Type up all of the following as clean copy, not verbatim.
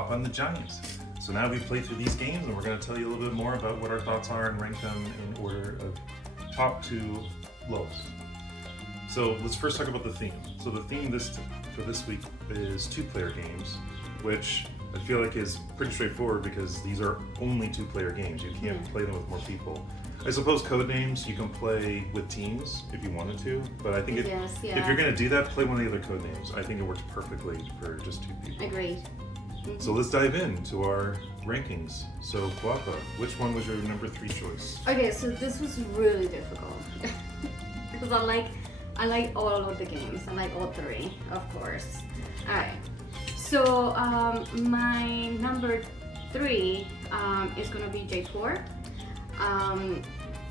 Palapa&TheGiant. So now we've played through these games and we're going to tell you a little bit more about what our thoughts are and rank them in order of top to lowest. So let's first talk about the theme. So the theme for this week is 2-player games, which I feel like is pretty straightforward because these are only 2-player games. You can't play them with more people. I suppose Codenames you can play with teams if you wanted to, but I think if you're going to do that, play one of the other Codenames. I think it works perfectly for just 2 people. Agreed. So let's dive into our rankings. So Palapa, which one was your number 3 choice? Okay, so this was really difficult because I like all of the games. I like all 3, of course. All right. So my number 3 is going to be J4.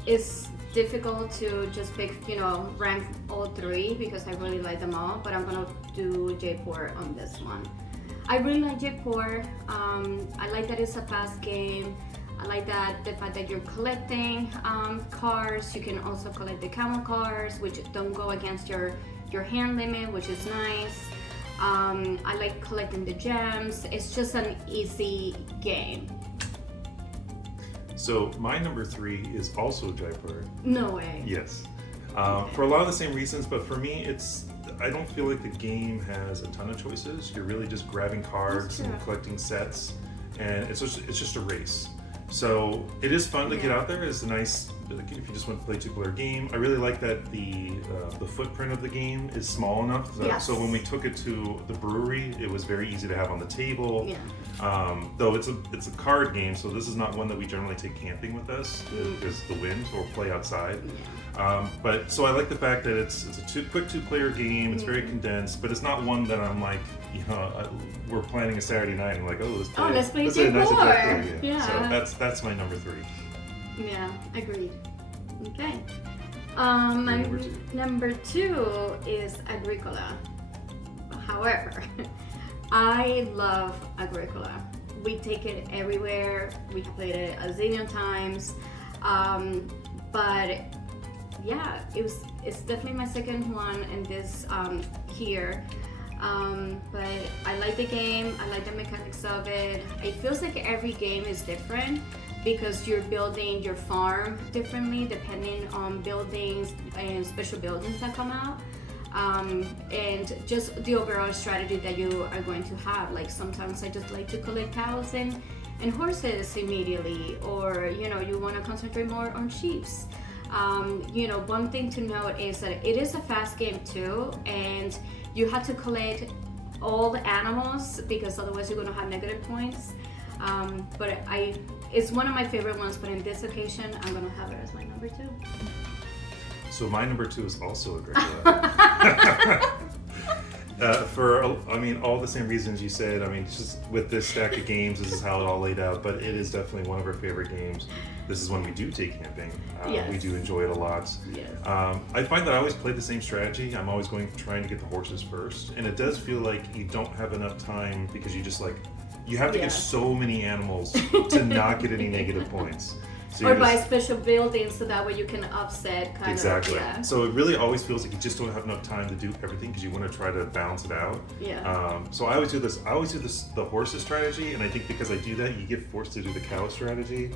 It's difficult to just pick, rank all 3 because I really like them all, but I'm gonna do J4 on this one. I really like J4. I like that it's a fast game. I like that the fact that you're collecting cards. You can also collect the camel cards, which don't go against your hand limit, which is nice. I like collecting the gems. It's just an easy game. So my number 3 is also Jaipur. No way. Yes. For a lot of the same reasons, but for me, I don't feel like the game has a ton of choices. You're really just grabbing cards and collecting sets, and it's just a race. So it is fun to get out there. It's nice if you just want to play a 2-player game. I really like that the footprint of the game is small enough. So when we took it to the brewery, it was very easy to have on the table. Yeah. Though it's a card game, so this is not one that we generally take camping with us because the wind or play outside. Yeah. But so I like the fact that it's a quick 2-player game. It's very condensed, but it's not one that I'm like, we're planning a Saturday night and like, let's play J4. Yeah. So that's my number 3. Yeah, agreed. Okay. My number 2 is Agricola. However, I love Agricola. We take it everywhere. We played it a zillion times. But yeah, it's definitely my second one in this here. But I like the game. I like the mechanics of it. It feels like every game is different because you're building your farm differently depending on buildings and special buildings that come out. And just the overall strategy that you are going to have. Like sometimes I just like to collect cows and horses immediately, or you want to concentrate more on sheep. One thing to note is that it is a fast game too, and you have to collect all the animals because otherwise you're going to have negative points. But it's one of my favorite ones, but in this occasion I'm going to have it as my number 2. So my number 2 is also Agricola. For all the same reasons you said. Just with this stack of games, this is how it all laid out. But it is definitely one of our favorite games. This is when we do take camping. We do enjoy it a lot. Yes. I find that I always play the same strategy. I'm always trying to get the horses first, and it does feel like you don't have enough time because you have to get so many animals to not get any negative points. So or buy special buildings so that way you can offset kind of. Exactly. So it really always feels like you just don't have enough time to do everything because you want to try to balance it out. Yeah. So I always do this. The horses strategy, and I think because I do that, you get forced to do the cow strategy,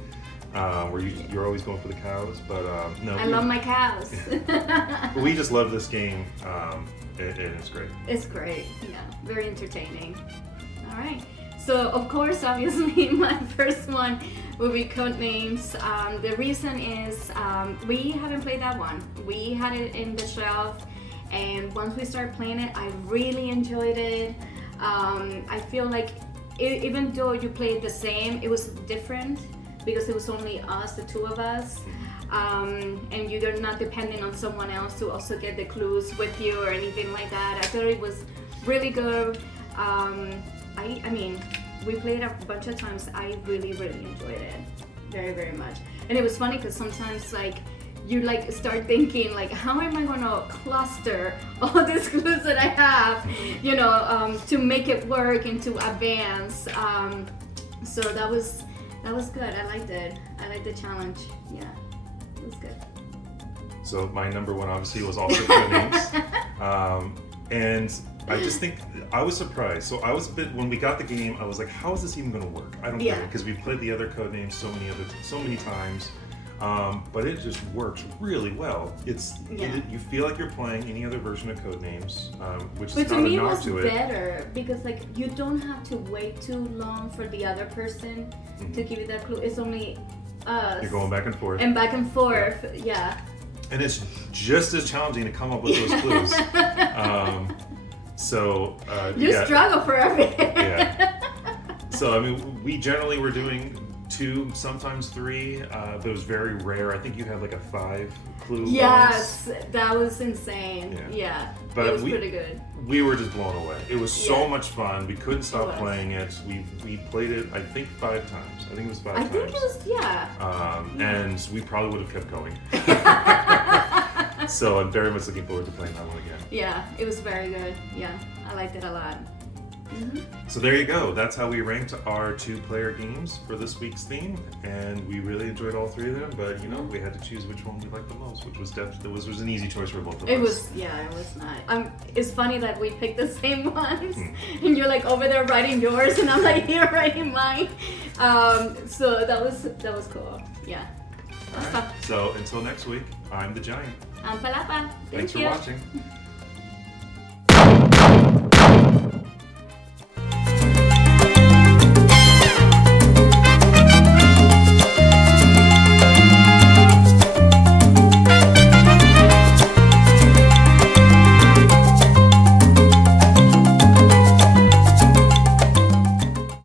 where you're always going for the cows. But no. I love my cows. We just love this game, and it's great. It's great. Yeah. Very entertaining. All right. So of course, obviously, my first one will be Codenames. The reason is we haven't played that one. We had it in the shelf, and once we started playing it, I really enjoyed it. I feel like even though you played the same, it was different because it was only us, the 2 of us. And you're not depending on someone else to also get the clues with you or anything like that. I thought it was really good. We played it a bunch of times. I really, really enjoyed it very, very much. And it was funny because sometimes you start thinking how am I going to cluster all these clues that I have, to make it work and to advance. So that was good. I liked it. I liked the challenge. Yeah, it was good. So my number 1 obviously was also Codenames. And I just think I was surprised. So I was a bit when we got the game. I was like, "How is this even going to work?" I don't get it because we played the other code names so many times, but it just works really well. You feel like you're playing any other version of Codenames, which is not a knock to it. But to me, it was better because like you don't have to wait too long for the other person to give you that clue. It's only us. You're going back and forth. And back and forth, yeah. And it's just as challenging to come up with those clues. You struggle for everything. Yeah. So I mean, we generally were doing 2, sometimes 3, but it was very rare. I think you had like a 5 clue. Yes, that was insane. Yeah, but it was pretty good. We were just blown away. It was so much fun. We couldn't stop playing it. We played it, I think, 5 times. I think it was 5 times. I think it was, and we probably would have kept going. So I'm very much looking forward to playing that one again. Yeah, it was very good. Yeah, I liked it a lot. So there you go. That's how we ranked our 2-player games for this week's theme, and we really enjoyed all 3 of them. But we had to choose which one we liked the most, which was was an easy choice for both of us. It was not. It's funny that we picked the same ones, and you're like over there writing yours, and I'm like here writing mine. So that was cool. Yeah. All right. So until next week, I'm the Giant. I'm Palapa. Thanks for watching.